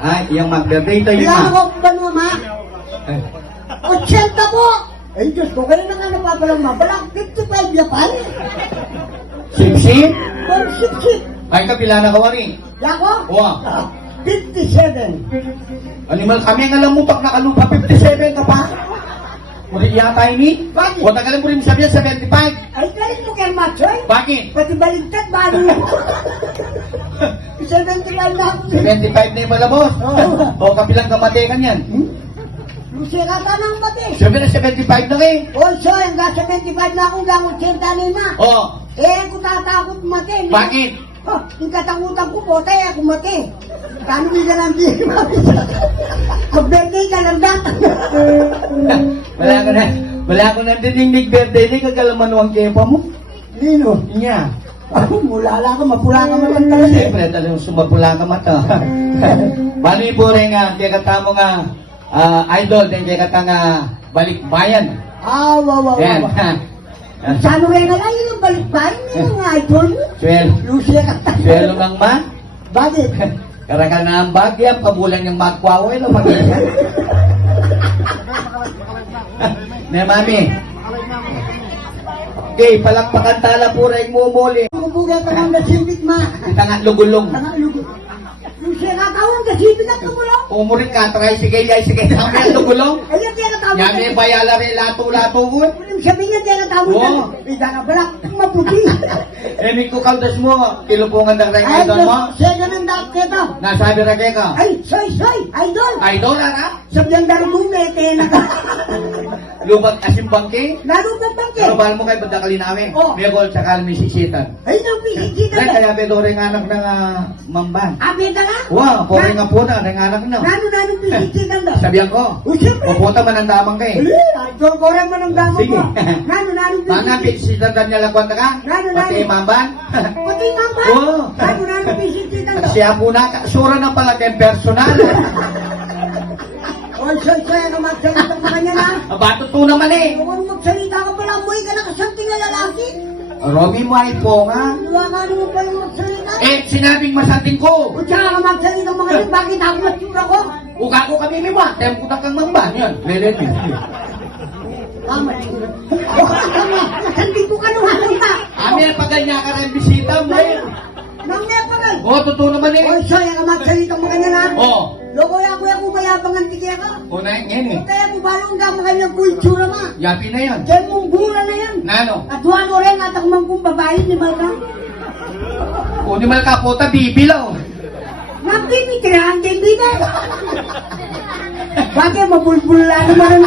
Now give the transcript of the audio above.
Ay, yung mag-birthday tayo Kailangan ma. ko ba naman? 80 po! Ay, Diyos ko, kaya na nga napapalang mabalang 55 na pa. Sip-sip? Oh, sip-sip. Ay, kapila na kawari. Yako? Wow. 57. Animal kami ang alam mo, pag nakalupa, 57 ka pa. Muli yata ini? Bakit? O tagalan mo rin sabihin, 75. Ay, galing mo kay Machoy. Bakit? Pati baligtad, balo mo. 75 na ako. 75 na yung malabos. O kapilang kamate ka niyan. Lusira ka ng pati. Sabi na 75 na kayo. Oh, so, hanggang 75 na akong gamot 80 na. O, Eh, kung tatakot mati. bakit? Oh, yung katakutan ko po, tayo ako mati. Kano may ganang di, mami? Mag-birthday ka lang data. Wala ko na dinig birthday ni kagalaman ang kepa mo. Nino? Inya. Mulala ka, mapula ka man talaga. Siyempre, talagang sumapula ka mata. Bali po rin nga, kaya kata mo nga, idol, din kaya kata nga, balikbayan. Ah, wow. Yan. Sano rin na lang yung balikbayan yung mga idol mo? Lucia ka. Swelo lang man. Bakit? Karaka na ang bagyam, kabulan yung magkwaway, no, mag-isa. Ne, mami. Okay, palakpakan tala po rin mo muli. Kubuga ka ng nasibit, ma. Kita nga lugulong. Lucia ka tawang nasibit at kumulong. Umurit ka, try sige namin ang lugulong. Ayun, tiyan na tawang. Yami bayala rin lato-lato ko. Sabi niya, tiyan na tawang. Oo. Ida na balak, maputi. Emin ko kaldas mo, kilupungan ng rin Ay, idol mo. siya ganang dapat kita. Nasabi na kayo ka. Ay, soy, idol. Idol, ara? Sabi ang darumbe, tiyan na ka. Lubag asim bangke. Narupag bangke. Pero bahal mo kayo banda kalinawi. Oh. May gol sa kalmi sisitan. Ay, nang pisisita Kaya ka. kaya pedo rin anak ng mamban. Abita ka? Wow, pori nga po na, rin anak na. Nano pisisita ka. Sabihan ko. O, siyempre. Pupunta man ang damang kayo. Idol ko rin man ang damo Sige. ko. Nano Mga pisisita. pisisitan ka niya lakwanta ka? Nano. Pati mamban? Pati mamba. Oo. Nano pisisita ka. Siya po na, sura na pala kayong personal. O, soy, ano magsalita ka kanya na? Abato to naman eh. Kung magsalita ka pala, muli ka nakasanting na lalaki. Romy mo ay po nga. Luwa mo pa yung magsalita. Eh, sinabing masanting ko. O, tsaka ka magsalita mga yun, bakit ako matsura ko? Uga ko kami ni Juan, tempo na kang mamban yun. Lelet yun. Tama. Tama. Nasandi ko kanuhan ka. Amin, pag ganyan ka rin bisita mo eh. Mamaya pa rin. Oo, totoo naman eh. O, soy, ang magsalita mga kanya na. Oo. Loko ya ako mayabang ang tigya ka. Una yan eh. Kaya mo balong ka mga kanyang kultura ma. Yapi na yan. Diyan mong gula na yan. Nano? At wano rin at ang mangkong babae ni Malka. Kung di mal kapota, bibilaw. Nagtitirahan din din eh. Bakit mabulbul lang naman ang